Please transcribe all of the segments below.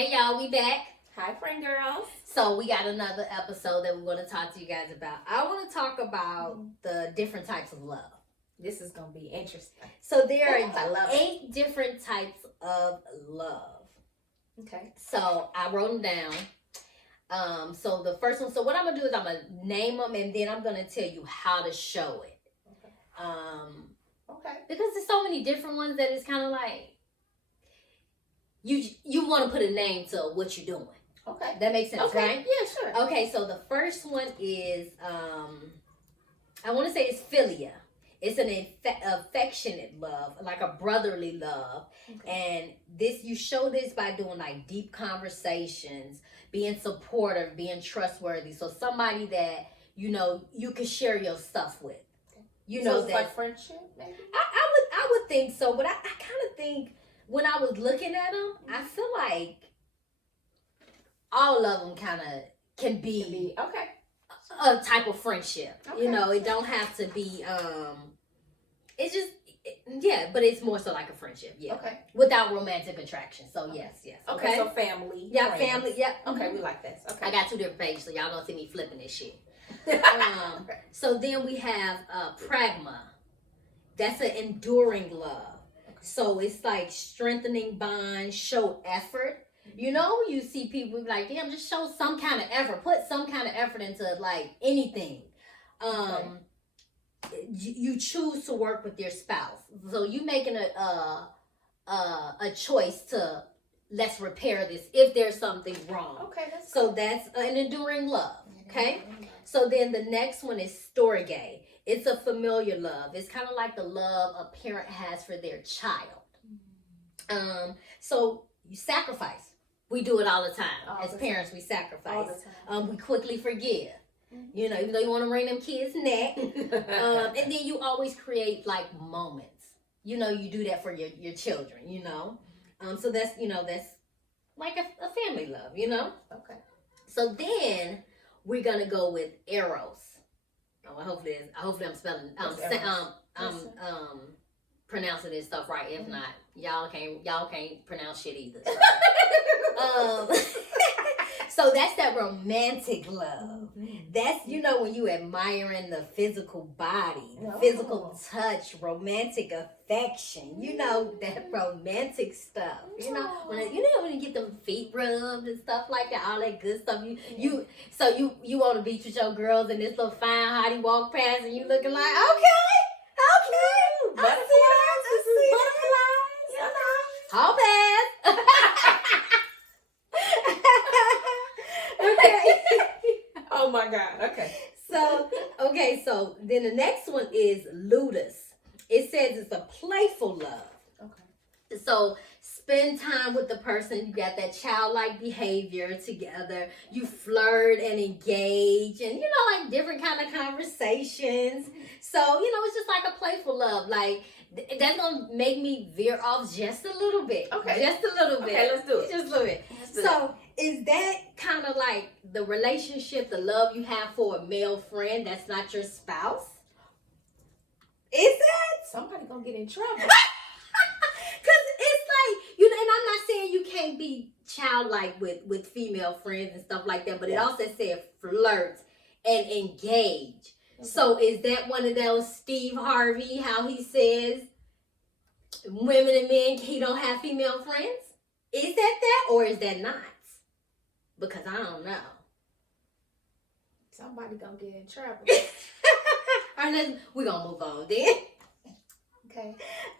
Hey y'all, we back. Hi, friend girls. So we got another episode that we want to talk to you guys about. I want to talk about the different types of love. This is going to be interesting. So there I are love 8 different types of love. Okay. So I wrote them down. So the first one, so what I'm going to do is I'm going to name them and then I'm going to tell you how to show it. Okay. Because there's so many different ones that it's kind of like, you want to put a name to what you're doing. Okay. That makes sense, okay. right? Yeah, sure. Okay, so the first one is, I want to say it's philia. It's an affectionate love, like a brotherly love. Okay. And you show this by doing like deep conversations, being supportive, being trustworthy. So somebody that, you can share your stuff with. Okay. So it's like friendship, maybe? I would think so, but I kind of think when I was looking at them, I feel like all of them kind of can be okay. A type of friendship. Okay. It don't have to be, it's just, but it's more so like a friendship, yeah. Okay. Without romantic attraction, so yes. Okay, so family. Yeah, friends. family, yep. Okay, we like this. Okay. I got 2 different pages, so y'all don't see me flipping this shit. So then we have pragma. That's an enduring love. So it's like strengthening bonds, show effort. You see people like, damn, just show some kind of effort. Put some kind of effort into like anything. You choose to work with your spouse. So you making a choice to let's repair this if there's something wrong. Okay, that's an enduring love. Okay. So then the next one is storge. It's a familiar love. It's kind of like the love a parent has for their child. So you sacrifice. We do it all the time. As parents, we sacrifice. All the time. We quickly forgive. Even though you want to wring them kids' neck. And then you always create like moments. You do that for your children, So that's like a family love, Okay. So then we're going to go with eros. Hopefully I'm spelling pronouncing this stuff right. If not, y'all can't pronounce shit either. So, so that's that romantic love. That's when you admiring the physical body, physical touch, romantic affection. That romantic stuff. When you get them feet rubbed and stuff like that, all that good stuff. You on the beach with your girls and this little fine hottie walk past and you looking like okay, butterflies. Hall pass. Okay. Oh my God. Okay. So then the next one is ludus. It says it's a playful love. Okay. So spend time with the person. You got that childlike behavior together. You flirt and engage and, like different kind of conversations. So, it's just like a playful love. Like, that's going to make me veer off just a little bit. Okay. Just a little bit. Okay, let's do it. Just a little bit. So, is that kind of like the relationship, the love you have for a male friend that's not your spouse? Is that? Somebody going to get in trouble. Because it's like, and I'm not saying you can't be childlike with female friends and stuff like that, but it also said flirt and engage. Okay. So is that one of those Steve Harvey, how he says women and men, he don't have female friends? Is that or is that not? Because I don't know. Somebody gonna get in trouble. All right, we're gonna move on then.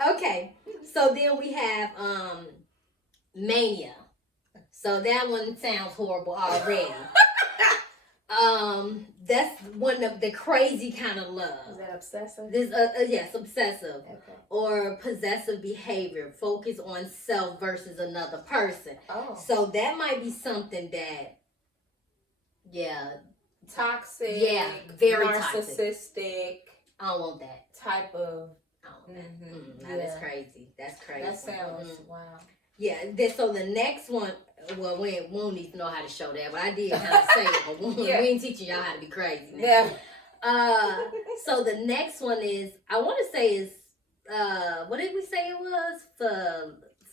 Okay. So then we have mania. So that one sounds horrible already. That's one of the crazy kind of love. Is that obsessive? Yes, obsessive. Okay. Or possessive behavior. Focus on self versus another person. Oh. So that might be something that, toxic. Yeah, very narcissistic. Toxic. I don't want that type of. That's crazy. That's crazy. That sounds wow. Yeah. So the next one. Well, we won't need to know how to show that, but I did kind of say it. But we ain't teaching y'all how to be crazy now. Yeah. So the next one is, I want to say is, what did we say it was?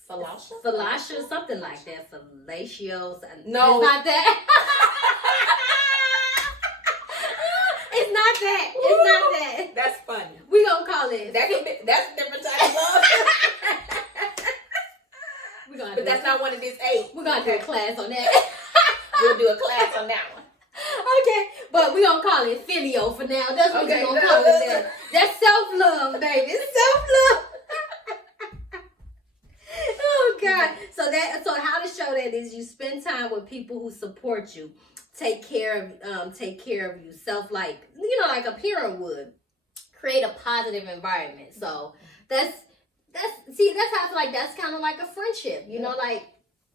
Fallacious? Something like that. Fellatio. No. It's not that. It's not that. It's not that. That's funny. We gonna call it. That's a different type of love. But that's not one of these 8. We're gonna do a class on that. We'll do a class on that one. Okay, but we're gonna call it filio for now. That's what we're gonna call it there. That's self-love, baby. Self-love. Oh God. So how to show that is you spend time with people who support you, take care of you, like a parent would. Create a positive environment. So that's how I feel like that's kind of like a friendship. You know, like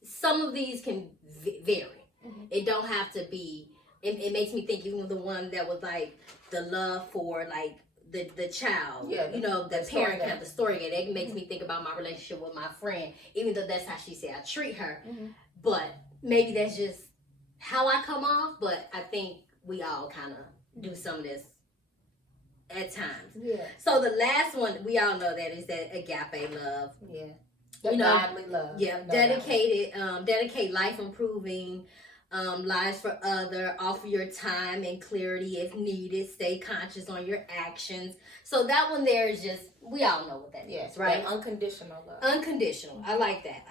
some of these can vary. Mm-hmm. It don't have to be. It makes me think even the one that was like the love for like the child. Yeah, the parent have the story. And it makes me think about my relationship with my friend, even though that's how she said I treat her. Mm-hmm. But maybe that's just how I come off. But I think we all kind of do some of this at times. Yeah. So the last one, we all know that is that agape love. Yeah. Godly love. Yeah. Dedicate life improving lives for other, offer your time and clarity if needed, stay conscious on your actions. So that one there is just, we all know what that is, right? Unconditional love. Unconditional. I like that.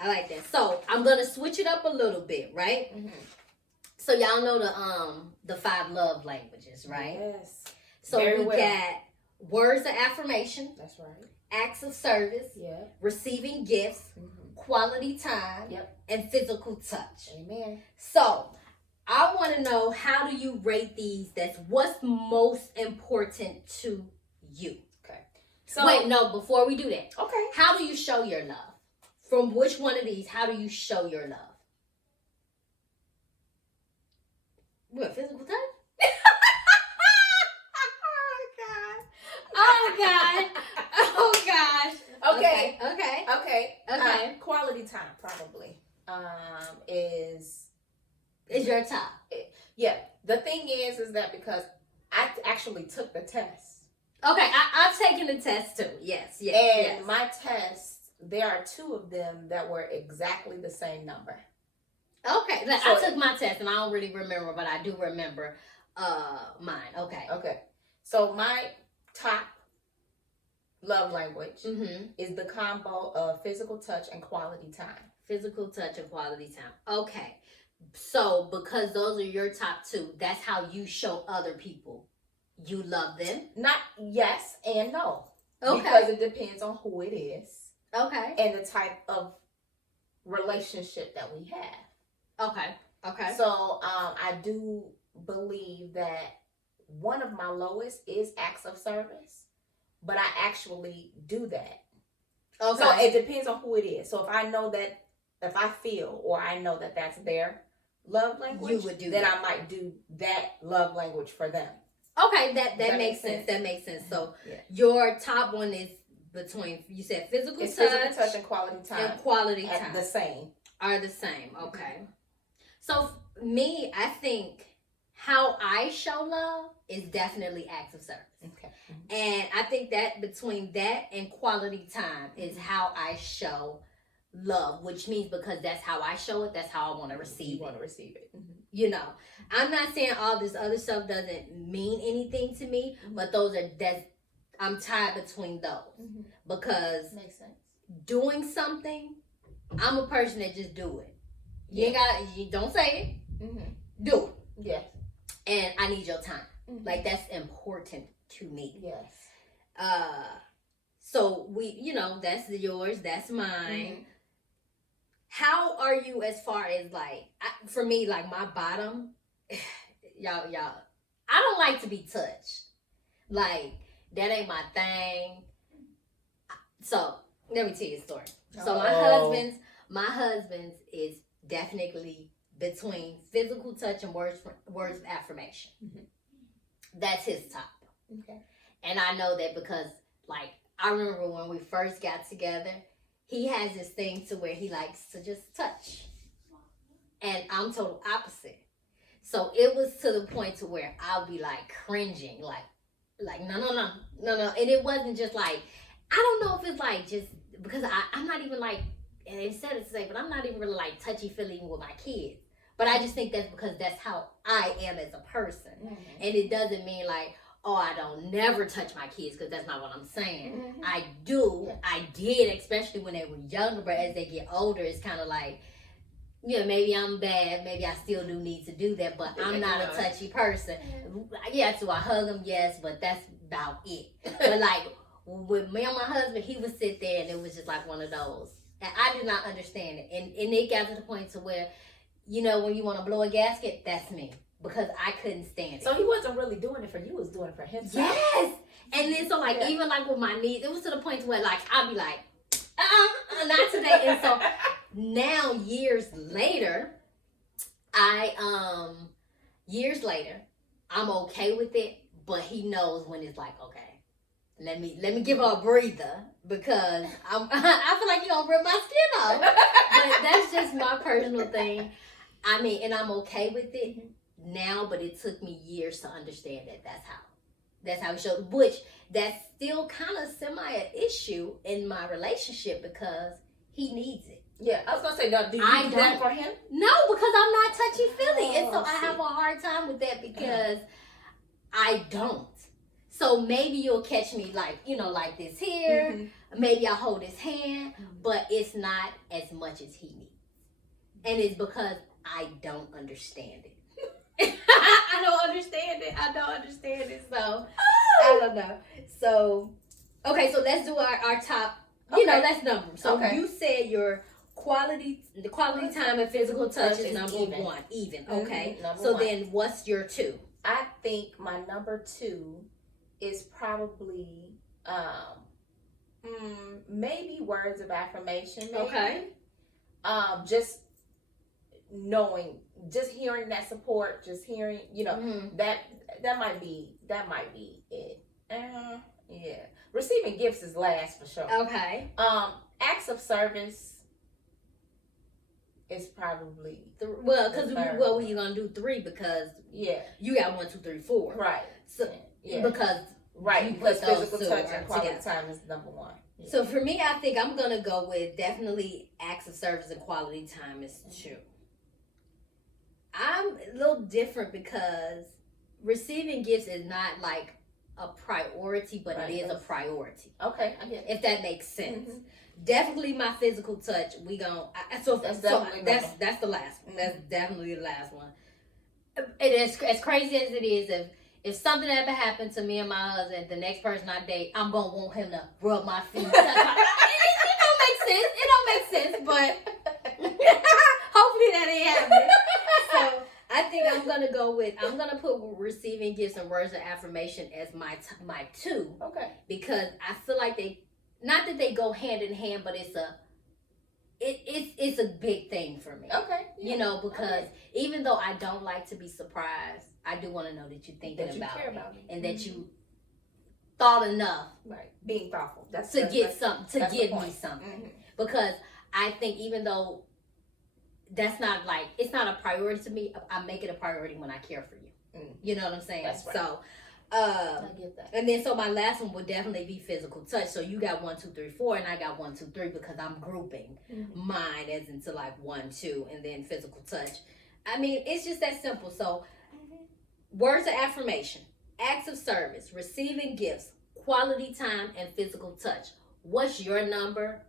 So I'm going to switch it up a little bit, right? Mm-hmm. So y'all know the 5 love languages, right? Yes. So we got words of affirmation. That's right. Acts of service. Yeah. Receiving gifts. Mm-hmm. Quality time. Yep. And physical touch. Amen. So I want to know, how do you rate these? That's what's most important to you. Okay. So wait, no, before we do that. Okay. How do you show your love? From which one of these, how do you show your love? What, physical touch? Oh gosh. Okay. Quality time probably is your top. Yeah. The thing is that because I actually took the test. Okay, I've taken the test too. Yes. And my tests, there are 2 of them that were exactly the same number. Okay, I took my test and I don't really remember, but I do remember mine. Okay. So my top love language is the combo of physical touch and quality time. Physical touch and quality time. Okay. So because those are your top 2, that's how you show other people you love them? Not yes and no. Okay. Because it depends on who it is. Okay. And the type of relationship that we have. Okay. So I do believe that one of my lowest is acts of service, but I actually do that. Okay. So it depends on who it is. So if I know that, if I feel or I know that that's their love language, you would do then that. I might do that love language for them. Okay, that makes sense. That makes sense. So your top one is between, you said physical touch and quality time. And quality time. The same. Are the same. Okay. So me, I think how I show love is definitely acts of service. Okay. And I think that between that and quality time is how I show love, which means because that's how I show it, that's how I want to receive it. You want to receive it. Mm-hmm. You know, I'm not saying all this other stuff doesn't mean anything to me, but I'm tied between those because makes sense. Doing something, I'm a person that just do it. You don't say it, do it. Yes. And I need your time. Like that's important to me. Yes. So that's yours, that's mine. How are you as far as like, for me, like my bottom, y'all, I don't like to be touched. Like, that ain't my thing. So, let me tell you a story. So my husband's is definitely between physical touch and words of affirmation. That's his top. Okay. And I know that because, like, I remember when we first got together, he has this thing to where he likes to just touch. And I'm total opposite. So it was to the point to where I'll be like cringing, like no. And it wasn't just like, I don't know if it's like just because I'm not even like and they said it to say, but I'm not even really like touchy-feely with my kids. But I just think that's because that's how I am as a person. And it doesn't mean like, oh, I don't never touch my kids, because that's not what I'm saying. I do. Yeah. I did, especially when they were younger, but as they get older, it's kind of like, yeah, maybe I'm bad. Maybe I still do need to do that, but I'm not a touchy person. Yeah, so I hug them, yes, but that's about it. But like with me and my husband, he would sit there and it was just like one of those. And I did not understand it. And it got to the point to where, you know, when you want to blow a gasket, that's me. Because I couldn't stand it. So he wasn't really doing it for you, he was doing it for himself. Yes! And then so like even like with my knees, it was to the point where like I'd be like, not today. And so now years later, I'm okay with it, but he knows when it's like, okay, let me give her a breather, because I feel like you're gonna rip my skin off. But that's just my personal thing. I mean, and I'm okay with it now, but it took me years to understand that that's how it shows, which that's still kind of an issue in my relationship, because he needs it. Yeah, I was gonna say, no, do you do that for him? No, because I'm not touchy-feely. And so I have a hard time with that, because I don't. So maybe you'll catch me like, you know, like this here. Maybe I'll hold his hand, but it's not as much as he needs. And it's because I don't understand it. I don't understand it. So, I don't know. So, okay, so let's do our top, you know, let's number. So you said your the quality time and physical touch is number one. Even. Okay. So then what's your two? I think my number two is probably maybe words of affirmation. Maybe. Okay. Just knowing, just hearing that support, just hearing, you know, that might be it. Yeah. Receiving gifts is last for sure. Okay. Acts of service is probably because what were you gonna do 3, because you got 1, 2, 3, 4, right? So because physical touch and quality time is number one. Yeah. So for me, I think I'm gonna go with definitely acts of service and quality time is 2. I'm a little different, because receiving gifts is not like a priority, but it is a priority. Okay, I get it. If that makes sense. Definitely my physical touch. That's the last one. That's definitely the last one. It is as crazy as it is. If something ever happened to me and my husband, the next person I date, I'm gonna want him to rub my feet. It don't make sense, but hopefully that ain't happening. So I think I'm gonna put receiving gifts and words of affirmation as my 2. Okay. Because I feel like not that they go hand in hand, but it's a big thing for me. Okay. Yeah. You know, because even though I don't like to be surprised, I do want to know that you're thinking about me and that you thought enough. Right. Being thoughtful. To give me something. Because I think even though that's not like, it's not a priority to me, I make it a priority when I care for you. You know what I'm saying? That's right. So, I get that. And then so my last one would definitely be physical touch. So you got 1, 2, 3, 4, and I got 1, 2, 3, because I'm grouping mine as into like 1, 2, and then physical touch. I mean, it's just that simple. So words of affirmation, acts of service, receiving gifts, quality time, and physical touch. What's your number?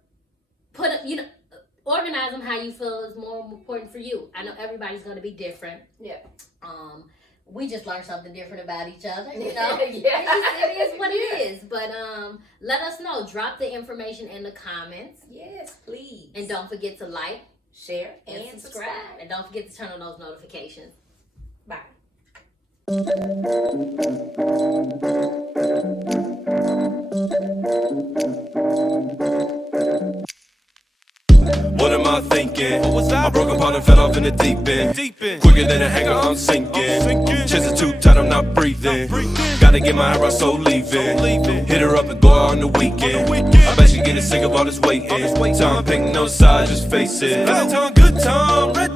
Organize them how you feel is more important for you. I know everybody's going to be different. Yeah. We just learned something different about each other, you know? Yeah. It is what it is. But let us know. Drop the information in the comments. Yes, please. And don't forget to like, share, and subscribe. And don't forget to turn on those notifications. Bye. What am I thinking? I broke apart and fell off in the deep end. Quicker than a hanger, I'm sinking. Chest is too tight, I'm not breathing. Gotta get my hair out, so leaving. Hit her up and go out on the weekend. I bet she getting sick of all this waiting. Time, pick no side, just face it. Bad time, good time, red